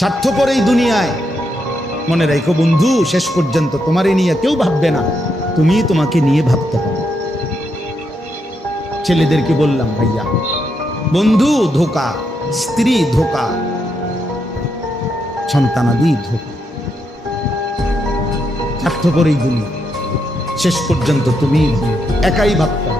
স্বার্থপর এই দুনিয়ায়। মনে রাখো বন্ধু, শেষ পর্যন্ত তোমারে নিয়ে কেউ ভাববে না, তুমি তোমাকে নিয়ে ভাবতে হবে। ছেলেদেরকে বললাম, ভাইয়া বন্ধু ধোকা, স্ত্রী ধোকা, সন্তানাদি ধোকা। স্বার্থপর এই দুনিয়া, শেষ পর্যন্ত তুমি একাই ভাবতে হবে।